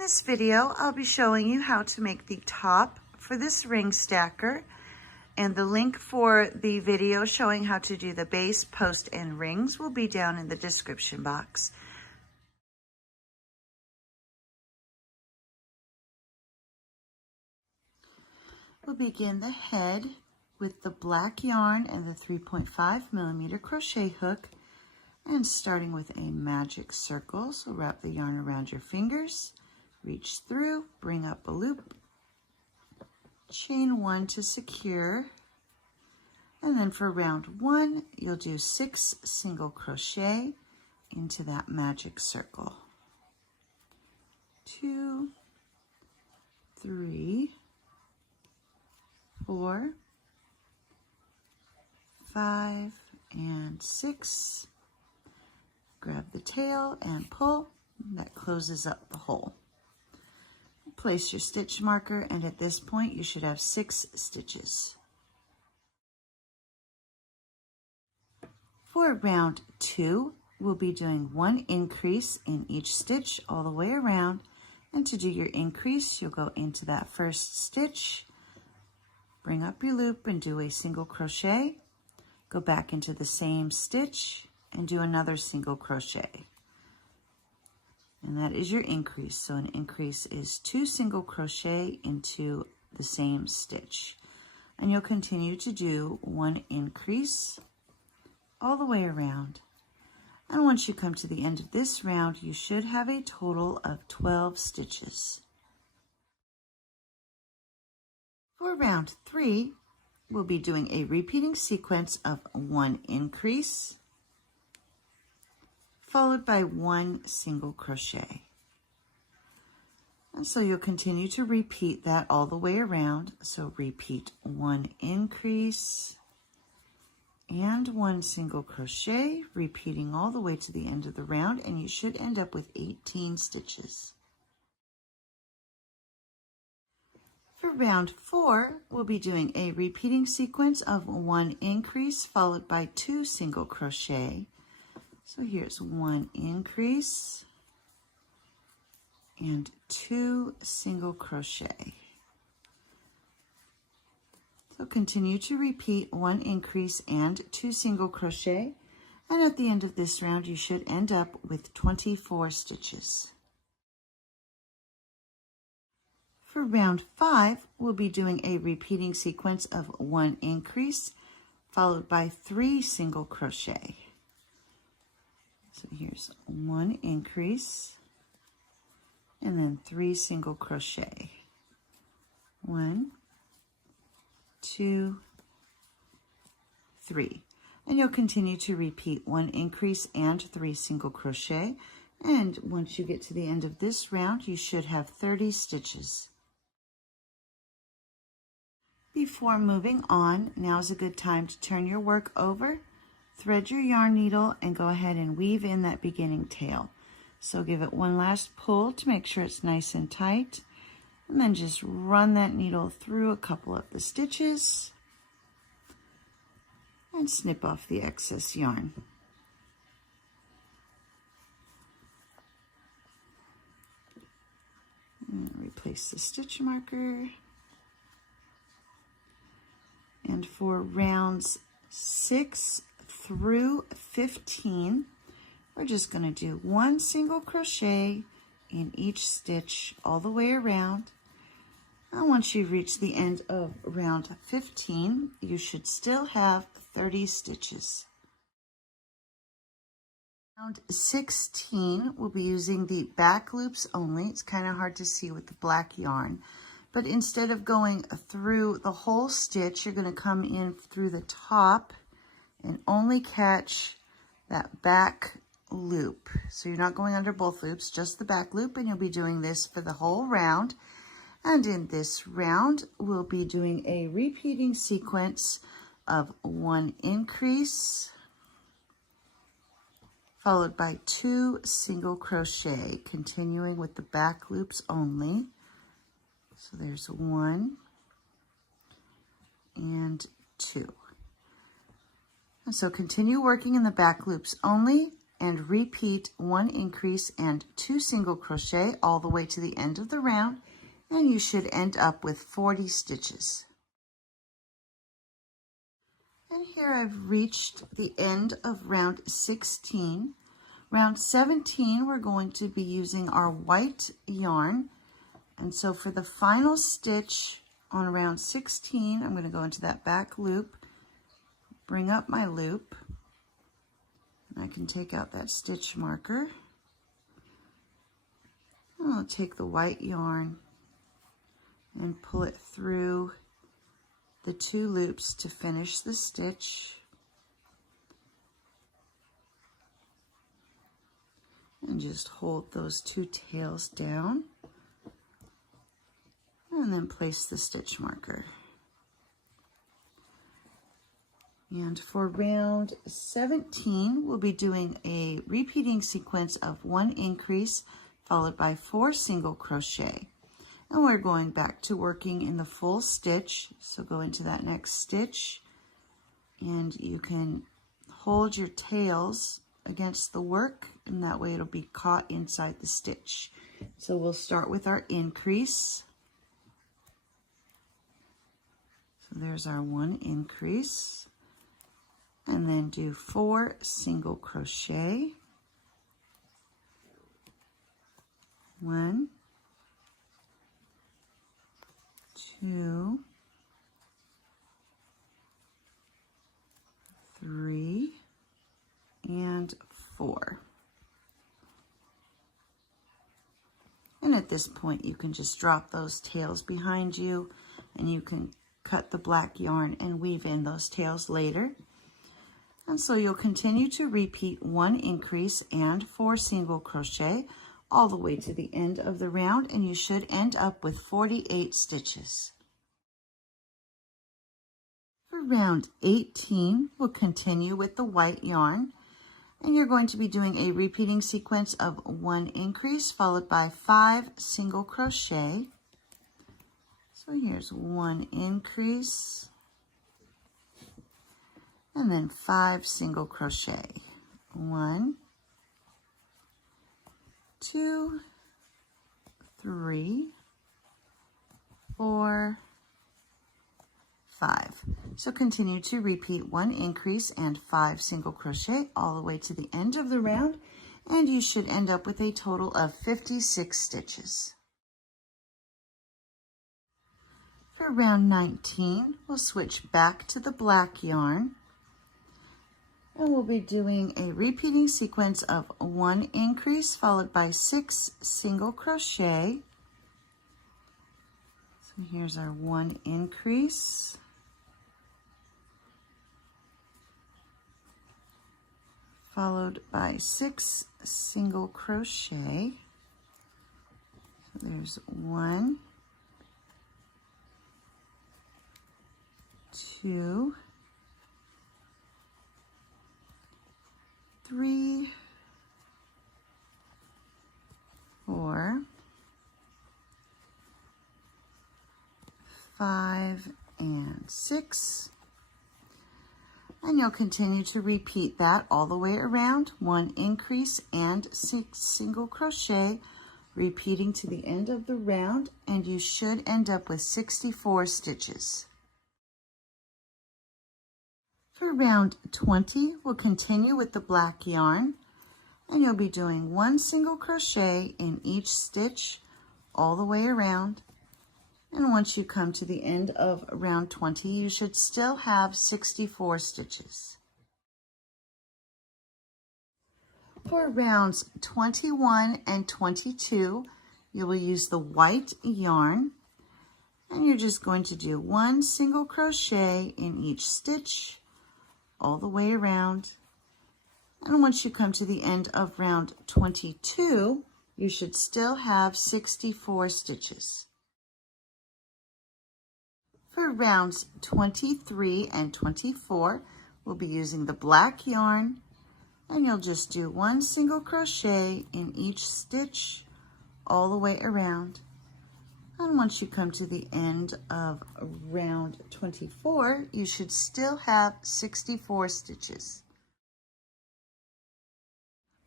this video, I'll be showing you how to make the top for this ring stacker, and the link for the video showing how to do the base, post, and rings will be down in the description box. We'll begin the head with the black yarn and the 3.5mm crochet hook, and starting with a magic circle. So wrap the yarn around your fingers, reach through, bring up a loop, chain 1 to secure, and then for round 1 you'll do 6 single crochet into that magic circle. 2, 3, 4, 5, and 6. Grab the tail and pull. That closes up the hole. Place your stitch marker, and at this point you should have 6 stitches. For round 2, we'll be doing 1 increase in each stitch all the way around, and to do your increase you'll go into that first stitch, bring up your loop and do a single crochet, go back into the same stitch and do another single crochet. And that is your increase. So an increase is 2 single crochet into the same stitch. And you'll continue to do 1 increase all the way around. And once you come to the end of this round, you should have a total of 12 stitches. For round 3, we'll be doing a repeating sequence of 1 increase, followed by 1 single crochet. And so you'll continue to repeat that all the way around. So repeat 1 increase and 1 single crochet, repeating all the way to the end of the round, and you should end up with 18 stitches. For round 4, we'll be doing a repeating sequence of 1 increase followed by 2 single crochet. So here's 1 increase and 2 single crochet. So continue to repeat 1 increase and 2 single crochet, and at the end of this round you should end up with 24 stitches. For round 5, we'll be doing a repeating sequence of 1 increase followed by 3 single crochet. So here's 1 increase and then 3 single crochet. 1, 2, 3. And you'll continue to repeat 1 increase and 3 single crochet. And once you get to the end of this round, you should have 30 stitches. Before moving on, now is a good time to turn your work over, thread your yarn needle, and go ahead and weave in that beginning tail. So give it one last pull to make sure it's nice and tight, and then just run that needle through a couple of the stitches and snip off the excess yarn. And replace the stitch marker. And for rounds 6 through 15, we're just going to do 1 single crochet in each stitch all the way around. And once you reach the end of round 15, you should still have 30 stitches. Round 16, we'll be using the back loops only. It's kind of hard to see with the black yarn. But instead of going through the whole stitch, you're going to come in through the top and only catch that back loop. So you're not going under both loops, just the back loop, and you'll be doing this for the whole round. And in this round, we'll be doing a repeating sequence of 1 increase, followed by 2 single crochet, continuing with the back loops only. So there's 1 and 2. And so continue working in the back loops only and repeat 1 increase and 2 single crochet all the way to the end of the round, and you should end up with 40 stitches. And here I've reached the end of round 16. Round 17, we're going to be using our white yarn. And so for the final stitch on round 16, I'm going to go into that back loop, bring up my loop, and I can take out that stitch marker. And I'll take the white yarn and pull it through the 2 loops to finish the stitch. And just hold those 2 tails down and then place the stitch marker. And for round 17, we'll be doing a repeating sequence of 1 increase followed by 4 single crochet. And we're going back to working in the full stitch. So go into that next stitch, and you can hold your tails against the work, and that way it'll be caught inside the stitch. So we'll start with our increase. So there's our 1 increase, and then do 4 single crochet. 1, 2, 3, and 4. And at this point, you can just drop those tails behind you, and you can cut the black yarn and weave in those tails later. And so you'll continue to repeat 1 increase and 4 single crochet all the way to the end of the round, and you should end up with 48 stitches. For round 18, we'll continue with the white yarn, and you're going to be doing a repeating sequence of 1 increase followed by 5 single crochet. So here's 1 increase and then 5 single crochet. 1, 2, 3, 4, 5. So continue to repeat 1 increase and 5 single crochet all the way to the end of the round, and you should end up with a total of 56 stitches. For round 19, we'll switch back to the black yarn, and we'll be doing a repeating sequence of 1 increase followed by 6 single crochet. So here's our 1 increase, followed by 6 single crochet. So there's 1, 2, 3, 4, 5, and 6. And you'll continue to repeat that all the way around, 1 increase and 6 single crochet, repeating to the end of the round, and you should end up with 64 stitches. For round 20, we'll continue with the black yarn, and you'll be doing 1 single crochet in each stitch all the way around. And once you come to the end of round 20, you should still have 64 stitches. For rounds 21 and 22, you will use the white yarn, and you're just going to do 1 single crochet in each stitch all the way around. And once you come to the end of round 22, you should still have 64 stitches. For rounds 23 and 24, we'll be using the black yarn, and you'll just do 1 single crochet in each stitch all the way around. And once you come to the end of round 24, you should still have 64 stitches.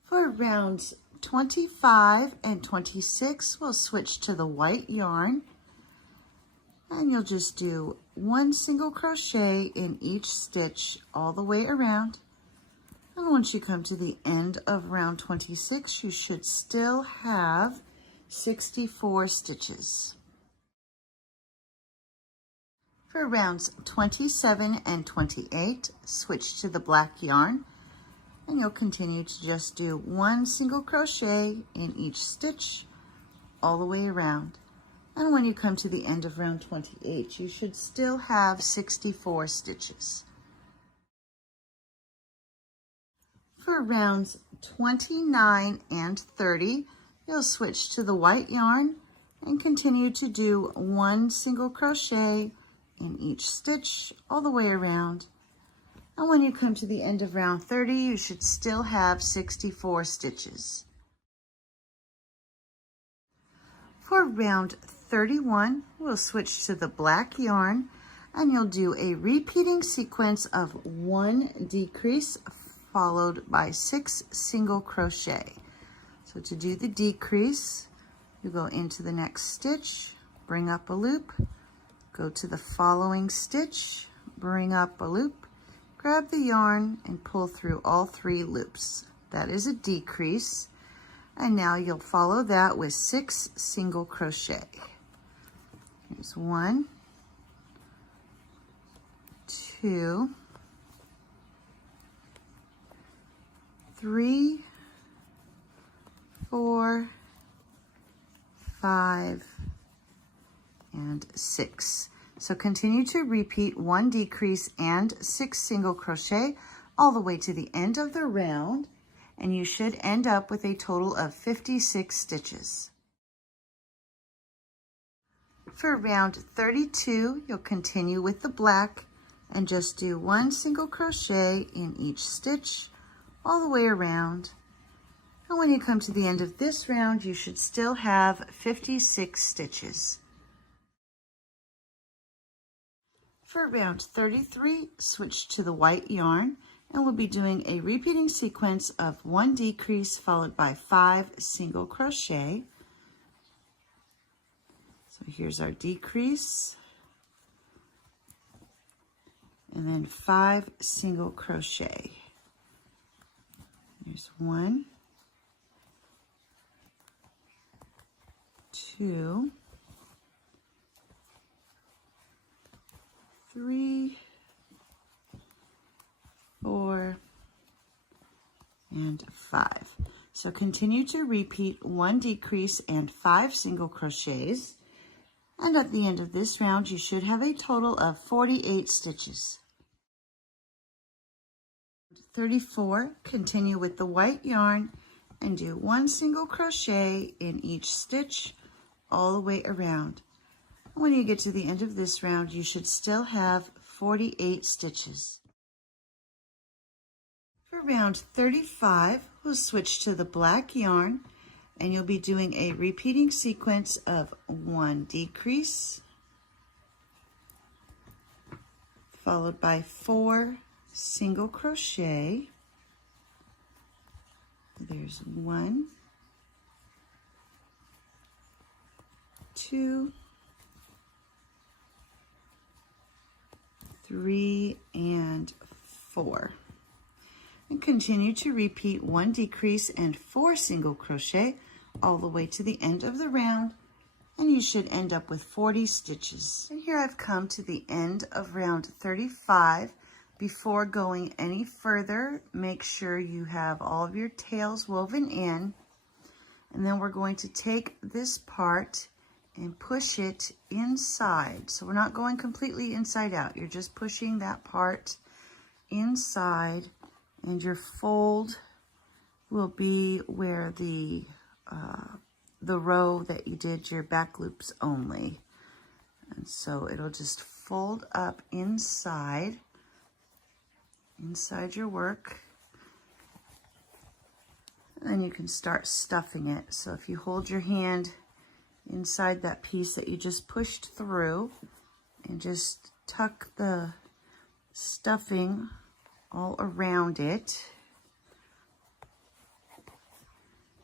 For rounds 25 and 26, we'll switch to the white yarn, and you'll just do 1 single crochet in each stitch all the way around. And once you come to the end of round 26, you should still have 64 stitches. For rounds 27 and 28, switch to the black yarn, and you'll continue to just do 1 single crochet in each stitch all the way around. And when you come to the end of round 28, you should still have 64 stitches. For rounds 29 and 30, you'll switch to the white yarn and continue to do 1 single crochet in each stitch all the way around. And when you come to the end of round 30, you should still have 64 stitches. For round 31, we'll switch to the black yarn, and you'll do a repeating sequence of 1 decrease followed by 6 single crochet. So to do the decrease, you go into the next stitch, bring up a loop, go to the following stitch, bring up a loop, grab the yarn and pull through all 3 loops. That is a decrease. And now you'll follow that with 6 single crochet. Here's 1, 2, 3, 4, 5, and 6. So continue to repeat 1 decrease and 6 single crochet all the way to the end of the round, and you should end up with a total of 56 stitches. For round 32, you'll continue with the black and just do 1 single crochet in each stitch all the way around. And when you come to the end of this round, you should still have 56 stitches. For round 33, switch to the white yarn, and we'll be doing a repeating sequence of 1 decrease followed by 5 single crochet. So here's our decrease, and then 5 single crochet. There's 1, 2, 3, 4, and 5. So continue to repeat 1 decrease and 5 single crochets. And at the end of this round, you should have a total of 48 stitches. 34, continue with the white yarn and do 1 single crochet in each stitch all the way around. When you get to the end of this round, you should still have 48 stitches. For round 35, we'll switch to the black yarn, and you'll be doing a repeating sequence of 1 decrease followed by 4 single crochet. There's 1, 2, 3, and 4. And continue to repeat 1 decrease and 4 single crochet all the way to the end of the round, and you should end up with 40 stitches. And here I've come to the end of round 35. Before going any further, make sure you have all of your tails woven in, and then we're going to take this part and push it inside. So we're not going completely inside out. You're just pushing that part inside, and your fold will be where the row that you did your back loops only. And so it'll just fold up inside your work. And then you can start stuffing it. So if you hold your hand inside that piece that you just pushed through and just tuck the stuffing all around it,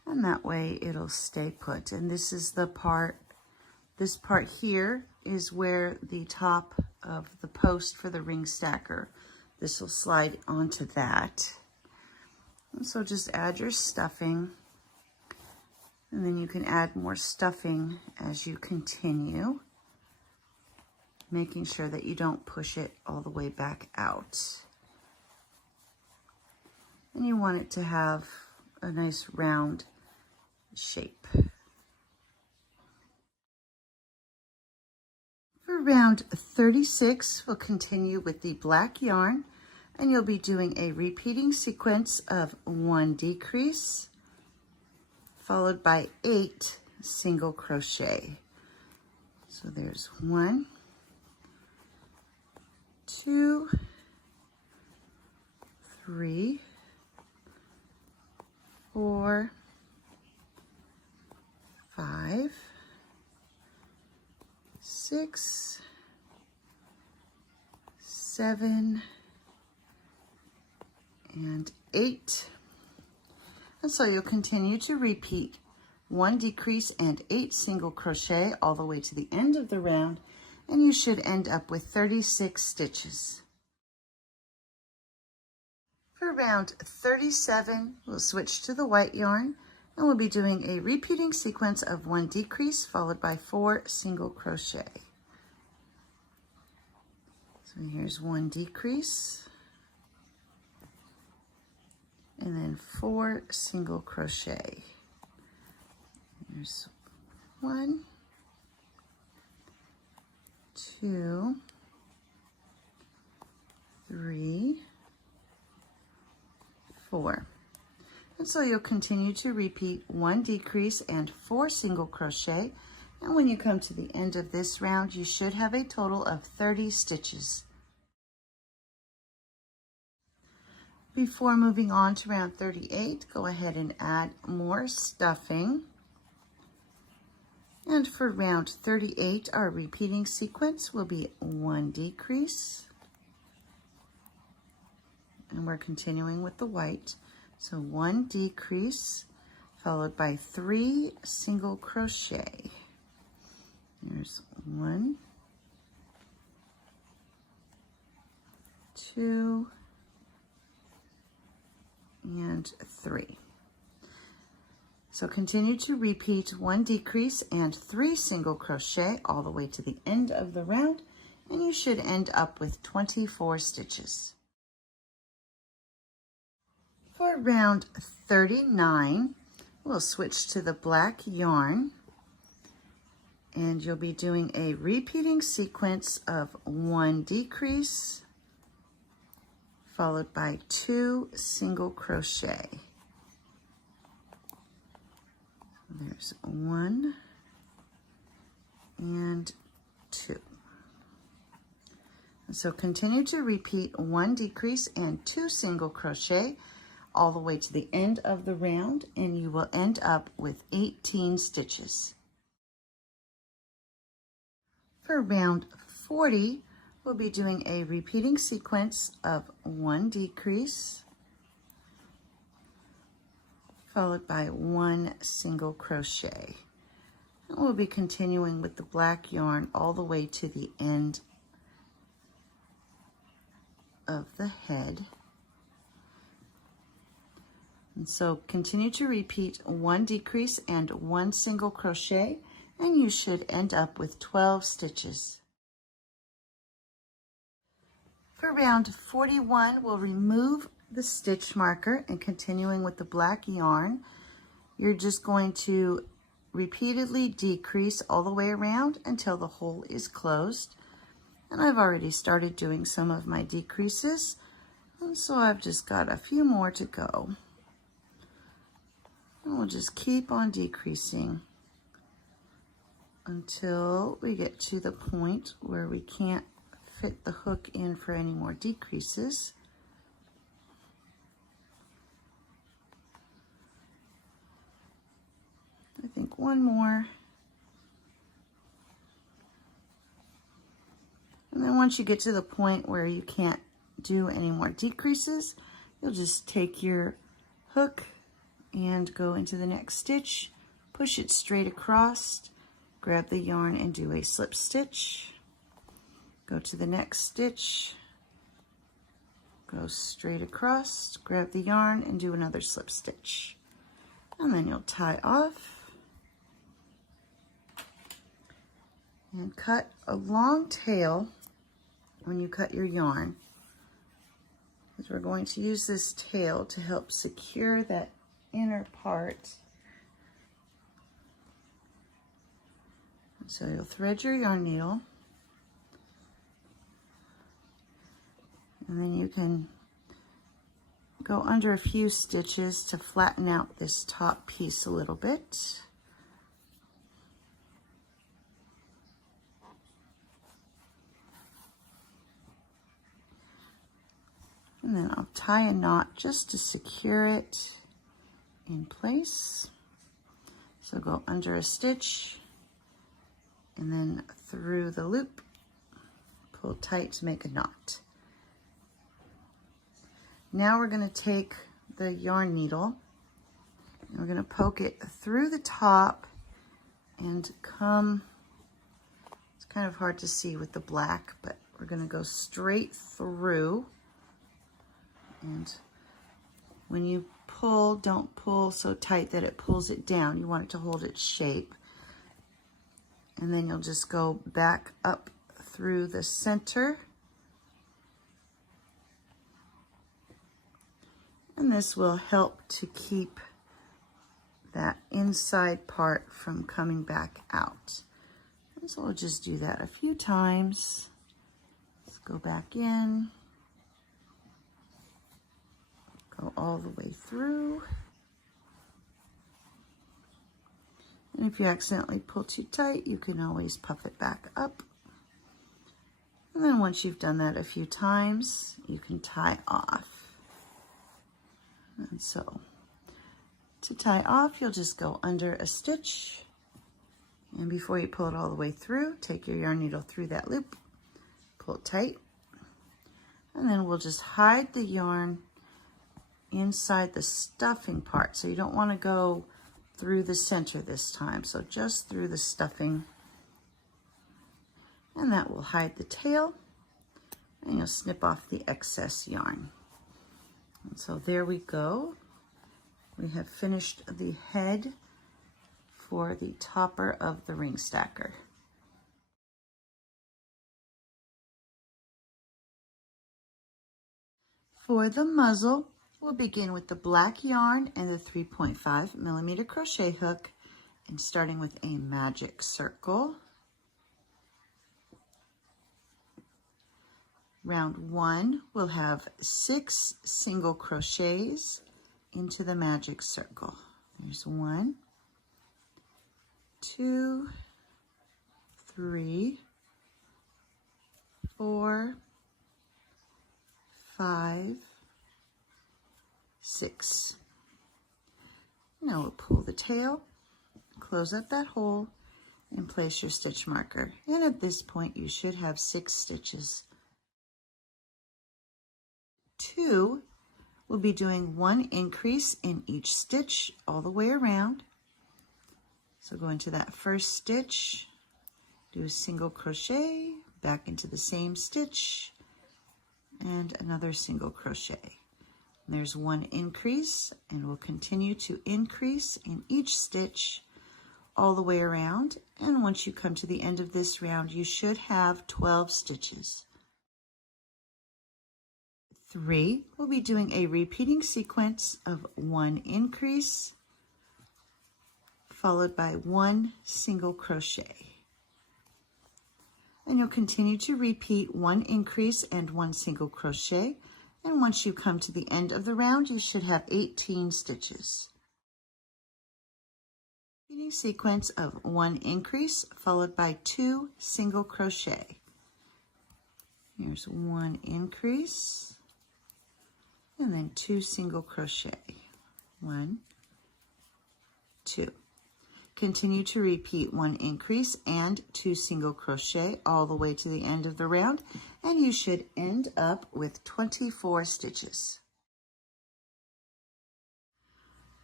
and that way it'll stay put. And this is the part, this part here is where the top of the post for the ring stacker, this will slide onto that. And so just add your stuffing, and then you can add more stuffing as you continue, making sure that you don't push it all the way back out. And you want it to have a nice round shape. For round 36, we'll continue with the black yarn, and you'll be doing a repeating sequence of 1 decrease followed by 8 single crochet. So there's 1, 2, 3, 4, 5, 6, 7, and 8. And so you'll continue to repeat 1 decrease and 8 single crochet all the way to the end of the round, and you should end up with 36 stitches. For round 37, we'll switch to the white yarn, and we'll be doing a repeating sequence of 1 decrease followed by 4 single crochet. So here's 1 decrease, and then 4 single crochet. There's 1, 2, 3, 4. And so you'll continue to repeat 1 decrease and 4 single crochet, and when you come to the end of this round, you should have a total of 30 stitches. Before moving on to round 38, go ahead and add more stuffing. And for round 38, our repeating sequence will be 1 decrease. And we're continuing with the white. So 1 decrease followed by 3 single crochet. There's 1, 2, and 3. So continue to repeat 1 decrease and 3 single crochet all the way to the end of the round, and you should end up with 24 stitches. For round 39, we'll switch to the black yarn, and you'll be doing a repeating sequence of 1 decrease followed by 2 single crochet. There's 1 and 2. So continue to repeat 1 decrease and 2 single crochet all the way to the end of the round, and you will end up with 18 stitches. For round 40, we'll be doing a repeating sequence of 1 decrease followed by 1 single crochet. And we'll be continuing with the black yarn all the way to the end of the head. And so continue to repeat 1 decrease and 1 single crochet, and you should end up with 12 stitches. For round 41, we'll remove the stitch marker, and continuing with the black yarn, you're just going to repeatedly decrease all the way around until the hole is closed. And I've already started doing some of my decreases, and so I've just got a few more to go. And we'll just keep on decreasing until we get to the point where we can't fit the hook in for any more decreases. I think one more. And then once you get to the point where you can't do any more decreases, you'll just take your hook and go into the next stitch, push it straight across, grab the yarn and do a slip stitch, go to the next stitch, go straight across, grab the yarn and do another slip stitch, and then you'll tie off and cut a long tail when you cut your yarn, because we're going to use this tail to help secure that inner part. So you'll thread your yarn needle, and then you can go under a few stitches to flatten out this top piece a little bit. And then I'll tie a knot just to secure it in place. So go under a stitch and then through the loop, pull tight to make a knot. Now we're going to take the yarn needle and we're going to poke it through the top and come, it's kind of hard to see with the black, but we're going to go straight through. And when you pull, don't pull so tight that it pulls it down. You want it to hold its shape. And then you'll just go back up through the center. And this will help to keep that inside part from coming back out. And so we'll just do that a few times. Let's go back in. Go all the way through. And if you accidentally pull too tight, you can always puff it back up. And then once you've done that a few times, you can tie off. And so to tie off, you'll just go under a stitch. And before you pull it all the way through, take your yarn needle through that loop, pull it tight. And then we'll just hide the yarn inside the stuffing part. So you don't want to go through the center this time. So just through the stuffing. And that will hide the tail. And you'll snip off the excess yarn. And so there we go. We have finished the head for the topper of the ring stacker. For the muzzle, we'll begin with the black yarn and the 3.5mm crochet hook, and starting with a magic circle. Round 1 will have 6 single crochets into the magic circle. There's 1, 2, 3, 4, 5, 6. Now we'll pull the tail, close up that hole, and place your stitch marker. And at this point, you should have 6 stitches. 2, we'll be doing 1 increase in each stitch all the way around. So go into that first stitch, do a single crochet, back into the same stitch, and another single crochet. And there's 1 increase, and we'll continue to increase in each stitch all the way around. And once you come to the end of this round, you should have 12 stitches. 3, we'll be doing a repeating sequence of 1 increase, followed by 1 single crochet. And you'll continue to repeat 1 increase and 1 single crochet. And once you come to the end of the round, you should have 18 stitches. Repeating sequence of 1 increase, followed by 2 single crochet. Here's 1 increase, and then 2 single crochet. 1, 2. Continue to repeat 1 increase and 2 single crochet all the way to the end of the round, and you should end up with 24 stitches.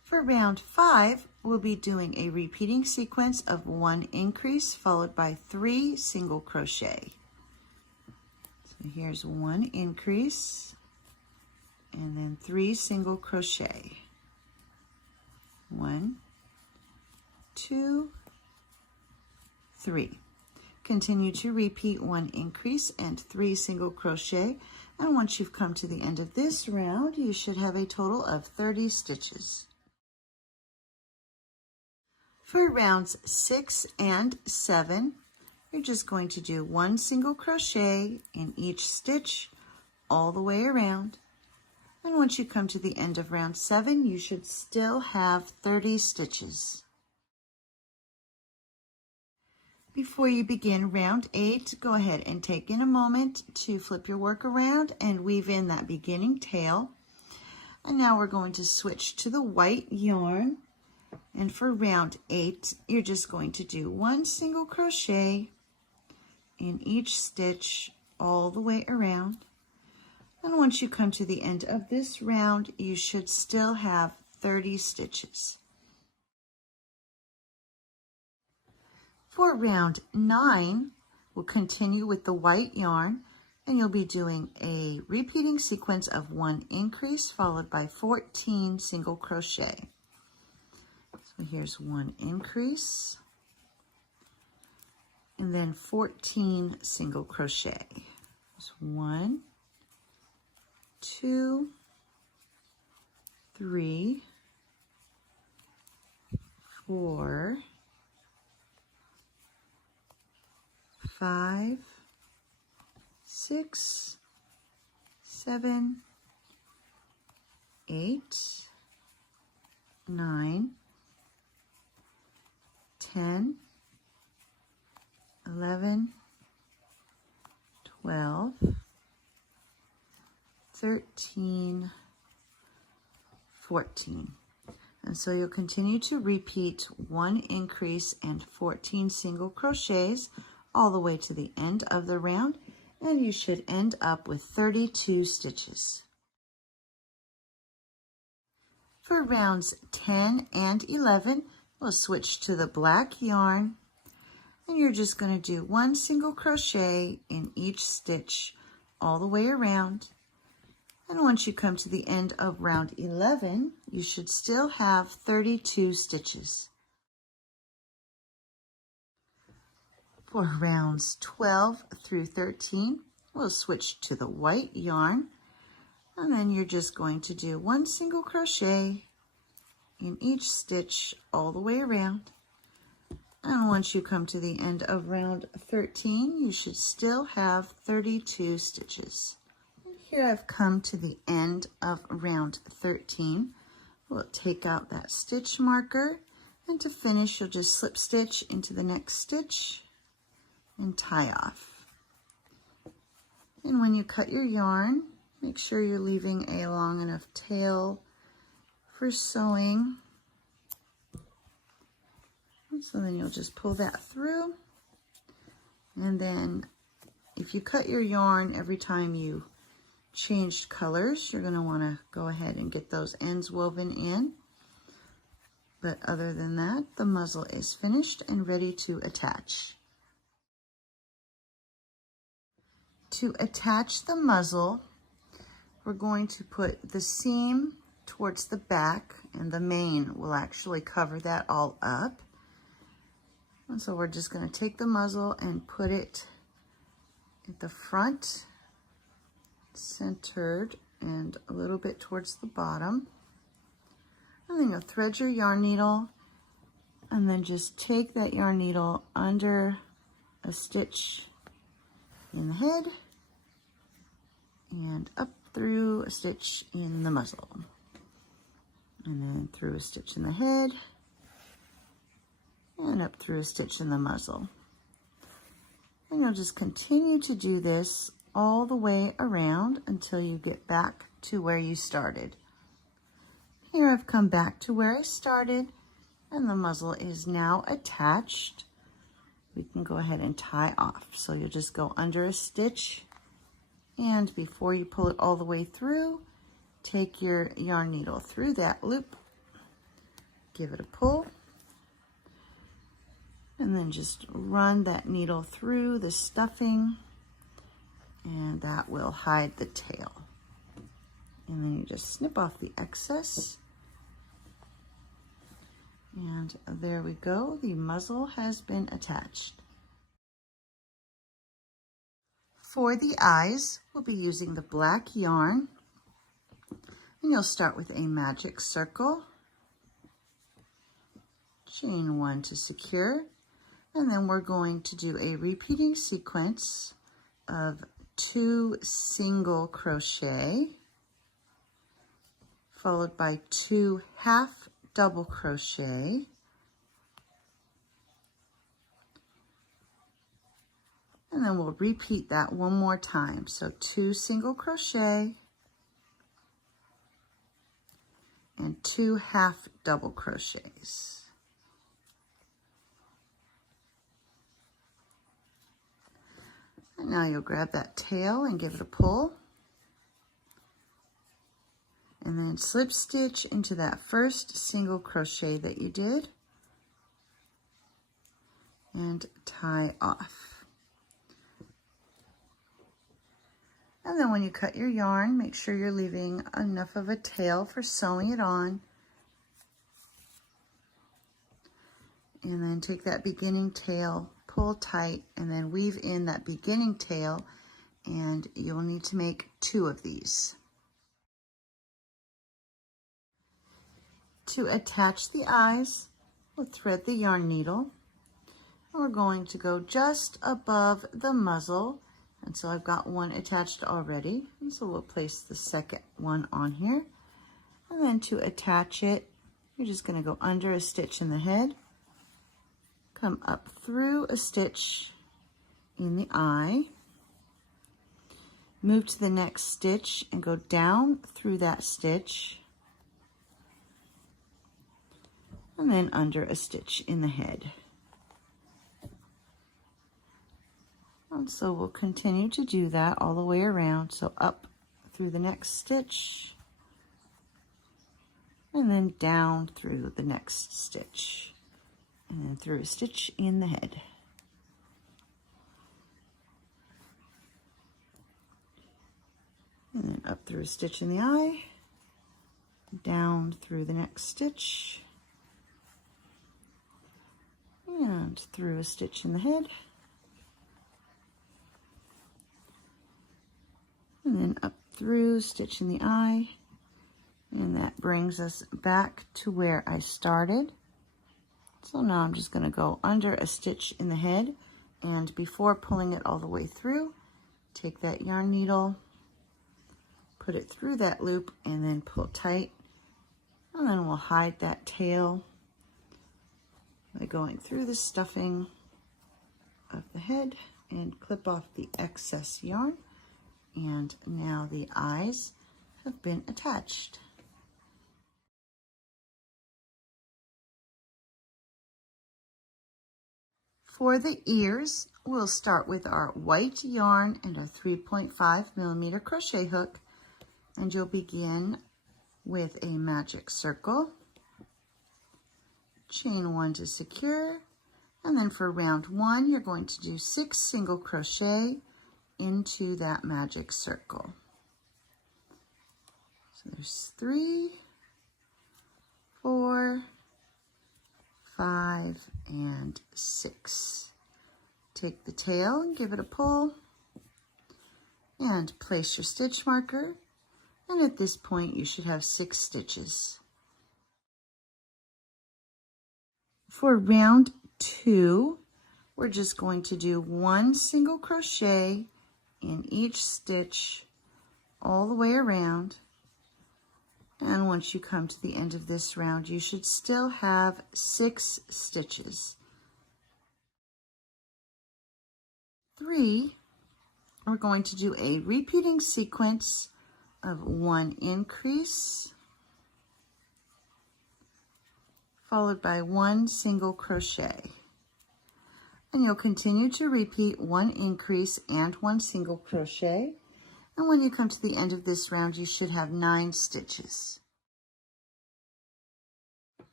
For round 5, we'll be doing a repeating sequence of 1 increase followed by 3 single crochet. So here's 1 increase and then 3 single crochet. 1, 2, 3. Continue to repeat 1 increase and 3 single crochet, and once you've come to the end of this round, you should have a total of 30 stitches. For rounds 6 and 7, you're just going to do 1 single crochet in each stitch all the way around. And once you come to the end of round 7, you should still have 30 stitches. Before you begin round 8, go ahead and take in a moment to flip your work around and weave in that beginning tail. And now we're going to switch to the white yarn. And for round 8, you're just going to do 1 single crochet in each stitch all the way around. And once you come to the end of this round, you should still have 30 stitches. For round 9, we'll continue with the white yarn, and you'll be doing a repeating sequence of 1 increase followed by 14 single crochet. So here's 1 increase and then 14 single crochet. There's 1, 2, 3, 4, 5, 6, 7, 8, 9, 10, 11, 12, 13, 14. And so you'll continue to repeat 1 increase and 14 single crochets all the way to the end of the round, and you should end up with 32 stitches. For rounds 10 and 11, we'll switch to the black yarn, and you're just going to do 1 single crochet in each stitch all the way around. And once you come to the end of round 11, you should still have 32 stitches. For rounds 12 through 13, we'll switch to the white yarn, and then you're just going to do 1 single crochet in each stitch all the way around. And once you come to the end of round 13, you should still have 32 stitches. Here I've come to the end of round 13. We'll take out that stitch marker, and to finish, you'll just slip stitch into the next stitch and tie off. And when you cut your yarn, make sure you're leaving a long enough tail for sewing. So then you'll just pull that through, and then if you cut your yarn every time you changed colors, you're going to want to go ahead and get those ends woven in. But other than that, the muzzle is finished and ready to attach. To attach the muzzle, we're going to put the seam towards the back, and the mane will actually cover that all up. And so we're just going to take the muzzle and put it at the front, centered, and a little bit towards the bottom. And then you'll thread your yarn needle, and then just take that yarn needle under a stitch in the head and up through a stitch in the muzzle, and then through a stitch in the head and up through a stitch in the muzzle. And you'll just continue to do this all the way around until you get back to where you started. Here I've come back to where I started, and the muzzle is now attached. We can go ahead and tie off. So you'll just go under a stitch, and before you pull it all the way through, take your yarn needle through that loop give it a pull, and then just run that needle through the stuffing, and that will hide the tail. And then you just snip off the excess. And there we go, the muzzle has been attached. For the eyes, we'll be using the black yarn. And you'll start with a magic circle, chain 1 to secure, and then we're going to do a repeating sequence of 2 single crochet, followed by 2 half double crochet, and then we'll repeat that one more time. So 2 single crochet and 2 half double crochets. And now you'll grab that tail and give it a pull, and then slip stitch into that first single crochet that you did and tie off. And then when you cut your yarn, make sure you're leaving enough of a tail for sewing it on. And then take that beginning tail, pull tight, and then weave in that beginning tail, and you'll need to make 2 of these. To attach the eyes, we'll thread the yarn needle. And we're going to go just above the muzzle. And so I've got one attached already. And so we'll place the second one on here. And then to attach it, you're just going to go under a stitch in the head, come up through a stitch in the eye, move to the next stitch and go down through that stitch, and then under a stitch in the head. And so we'll continue to do that all the way around. So up through the next stitch, and then down through the next stitch, and then through a stitch in the head. And then up through a stitch in the eye, down through the next stitch, and through a stitch in the head, and then up through, stitch in the eye, and that brings us back to where I started. So now I'm just going to go under a stitch in the head, and before pulling it all the way through, take that yarn needle, put it through that loop, and then pull tight, and then we'll hide that tail by going through the stuffing of the head and clip off the excess yarn. And now the eyes have been attached. For the ears, we'll start with our white yarn and our 3.5mm crochet hook, and you'll begin with a magic circle, chain 1 to secure, and then for round 1, you're going to do 6 single crochet into that magic circle. So there's 3, 4, 5, and 6. Take the tail and give it a pull, and place your stitch marker, and at this point you should have 6 stitches. For round 2, we're just going to do 1 single crochet in each stitch all the way around, and once you come to the end of this round, you should still have 6 stitches. 3, we're going to do a repeating sequence of 1 increase followed by 1 single crochet, and you'll continue to repeat 1 increase and 1 single crochet, and when you come to the end of this round, you should have 9 stitches.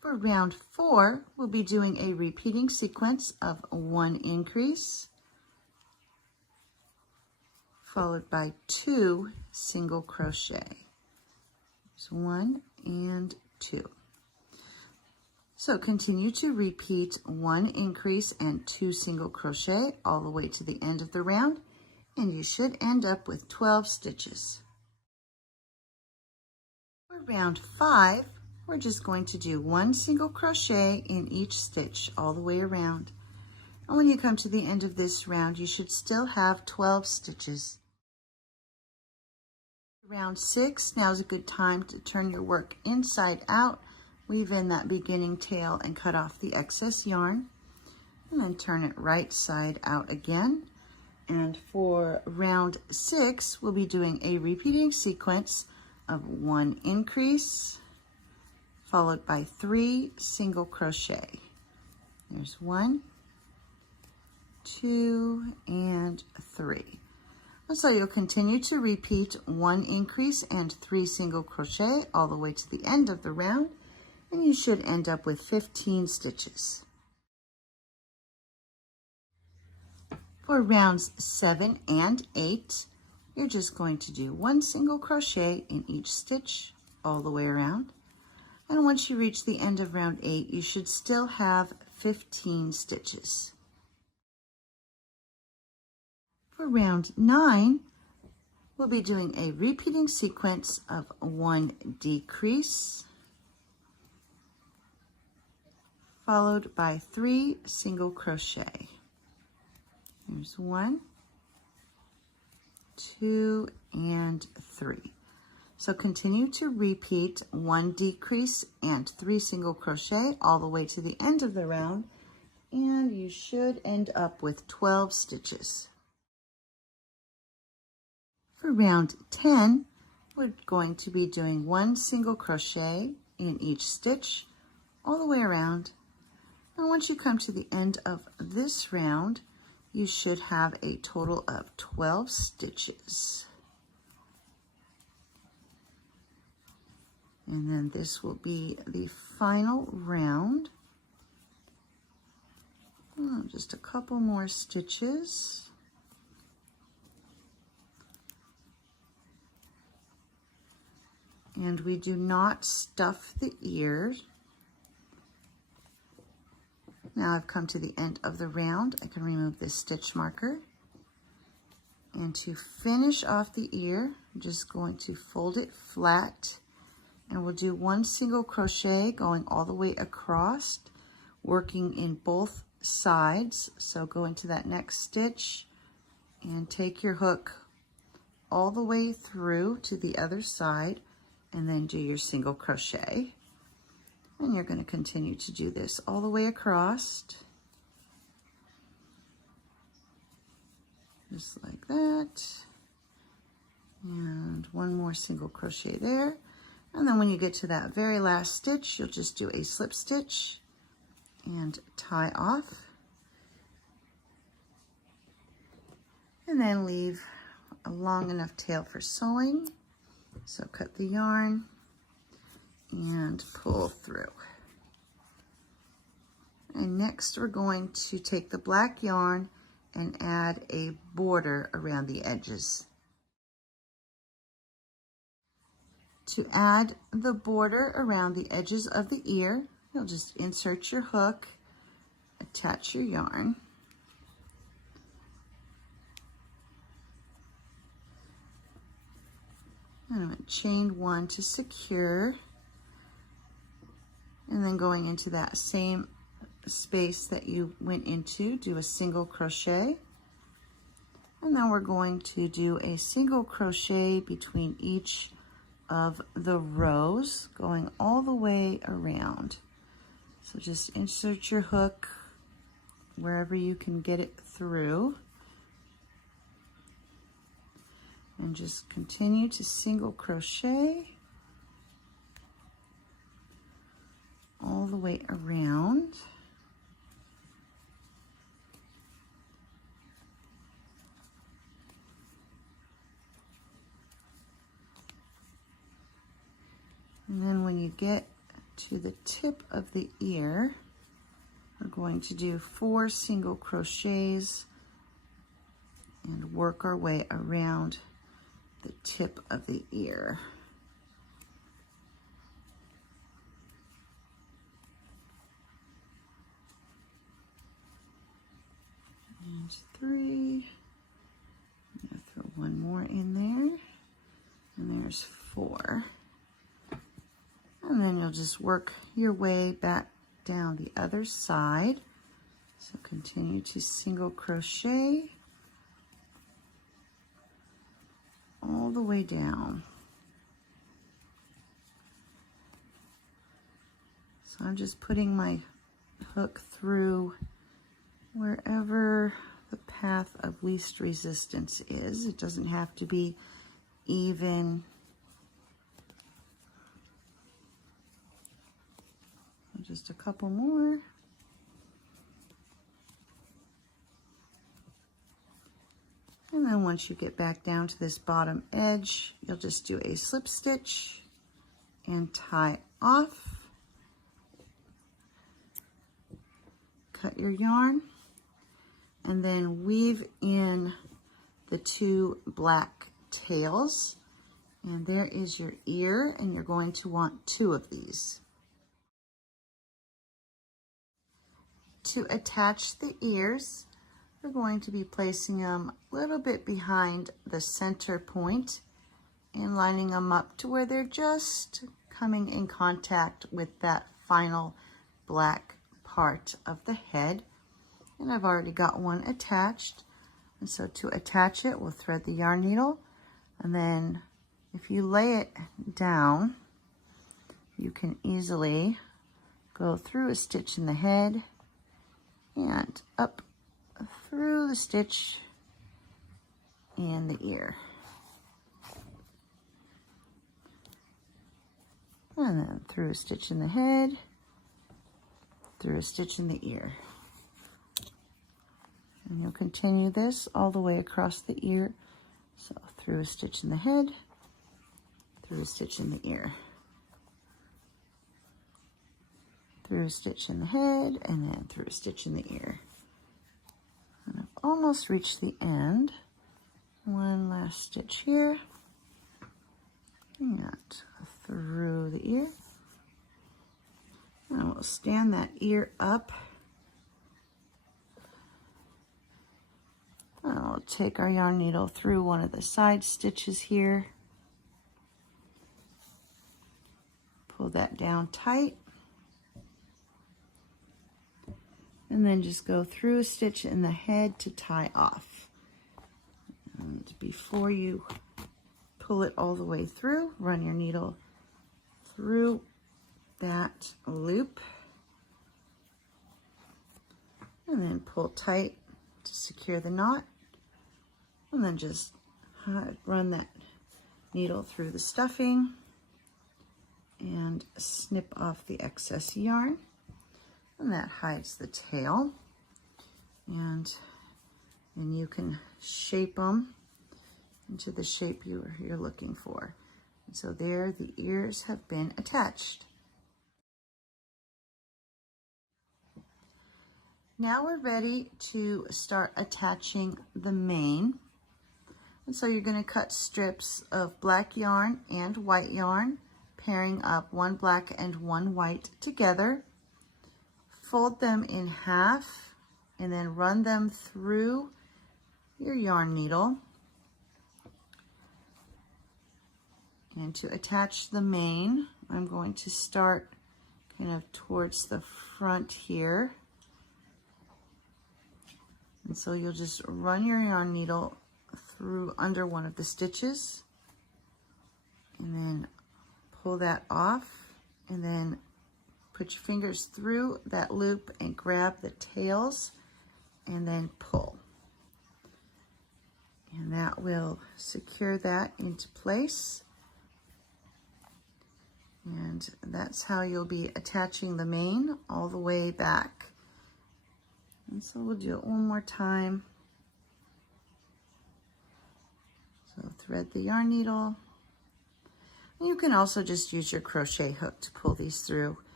For round 4, we'll be doing a repeating sequence of 1 increase, followed by 2 single crochet. So 1 and 2. So continue to repeat 1 increase and 2 single crochet all the way to the end of the round, and you should end up with 12 stitches. For round 5, we're just going to do 1 single crochet in each stitch all the way around. And when you come to the end of this round, you should still have 12 stitches. Round 6, now is a good time to turn your work inside out, weave in that beginning tail and cut off the excess yarn, and then turn it right side out again. And for round 6, we'll be doing a repeating sequence of 1 increase, followed by 3 single crochet. There's 1, 2, and 3. So you'll continue to repeat 1 increase and 3 single crochet all the way to the end of the round, and you should end up with 15 stitches. For rounds 7 and 8, you're just going to do 1 single crochet in each stitch all the way around. And once you reach the end of round 8, you should still have 15 stitches. For round 9, we'll be doing a repeating sequence of 1 decrease, followed by 3 single crochet. There's 1, 2, and 3. So continue to repeat 1 decrease and 3 single crochet all the way to the end of the round, and you should end up with 12 stitches. For round 10, we're going to be doing 1 single crochet in each stitch all the way around. And once you come to the end of this round, you should have a total of 12 stitches. And then this will be the final round. Oh, just a couple more stitches. And we do not stuff the ears. Now I've come to the end of the round. I can remove this stitch marker. And to finish off the ear, I'm just going to fold it flat, and we'll do 1 single crochet going all the way across, working in both sides. So go into that next stitch and take your hook all the way through to the other side, and then do your single crochet. And you're going to continue to do this all the way across, just like that. And 1 more single crochet there. And then when you get to that very last stitch, you'll just do a slip stitch and tie off. And then leave a long enough tail for sewing. So cut the yarn and pull through. And next we're going to take the black yarn and add a border around the edges. To add the border around the edges of the ear, you'll just insert your hook, attach your yarn, and I'm going to chain 1 to secure, and then going into that same space that you went into, do a single crochet, and then we're going to do a single crochet between each of the rows going all the way around. So just insert your hook wherever you can get it through, and just continue to single crochet all the way around. And then when you get to the tip of the ear, we're going to do 4 single crochets and work our way around the tip of the ear. And 3. I'm going to throw one more in there. And there's 4. And then you'll just work your way back down the other side. So continue to single crochet all the way down. So I'm just putting my hook through wherever the path of least resistance is. It doesn't have to be even. Just a couple more. And then once you get back down to this bottom edge, you'll just do a slip stitch and tie off. Cut your yarn and then weave in the 2 black tails. And there is your ear, and you're going to want 2 of these. To attach the ears, we're going to be placing them a little bit behind the center point and lining them up to where they're just coming in contact with that final black part of the head. And I've already got one attached. And so to attach it, we'll thread the yarn needle, and then if you lay it down, you can easily go through a stitch in the head and up through the stitch in the ear. And then through a stitch in the head, through a stitch in the ear. And you'll continue this all the way across the ear. So through a stitch in the head, through a stitch in the ear. Through a stitch in the head, and then through a stitch in the ear. And I've almost reached the end. One last stitch here. And through the ear. And we'll stand that ear up. I'll take our yarn needle through one of the side stitches here. Pull that down tight. And then just go through a stitch in the head to tie off. And before you pull it all the way through, run your needle through that loop. And then pull tight to secure the knot. And then just run that needle through the stuffing and snip off the excess yarn. And that hides the tail. And then you can shape them into the shape you're looking for. And so there, the ears have been attached. Now we're ready to start attaching the mane. And so you're going to cut strips of black yarn and white yarn, pairing up one black and one white together. Fold them in half and then run them through your yarn needle. And to attach the mane, I'm going to start kind of towards the front here. And so you'll just run your yarn needle through under one of the stitches and then pull that off, and then put your fingers through that loop and grab the tails and then pull. And that will secure that into place. And that's how you'll be attaching the mane all the way back. And so we'll do it one more time. So thread the yarn needle. And you can also just use your crochet hook to pull these through.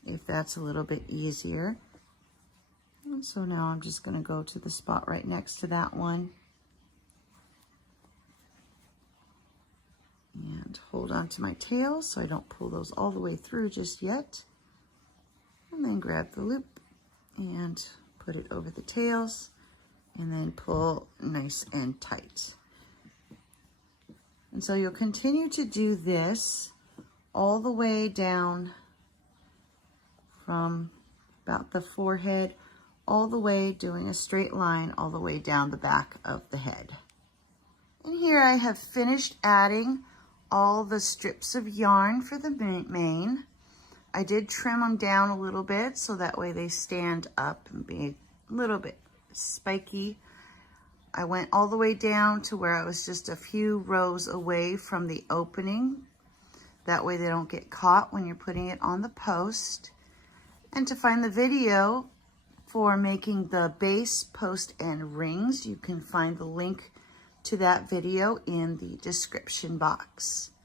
if that's a little bit easier. And so now I'm just going to go to the spot right next to that one and hold on to my tail so I don't pull those all the way through just yet. And then grab the loop and put it over the tails and then pull nice and tight. And so you'll continue to do this all the way down from about the forehead, all the way doing a straight line all the way down the back of the head. And here I have finished adding all the strips of yarn for the mane. I did trim them down a little bit so that way they stand up and be a little bit spiky. I went all the way down to where I was just a few rows away from the opening. That way they don't get caught when you're putting it on the post. And to find the video for making the base, post, and rings, you can find the link to that video in the description box.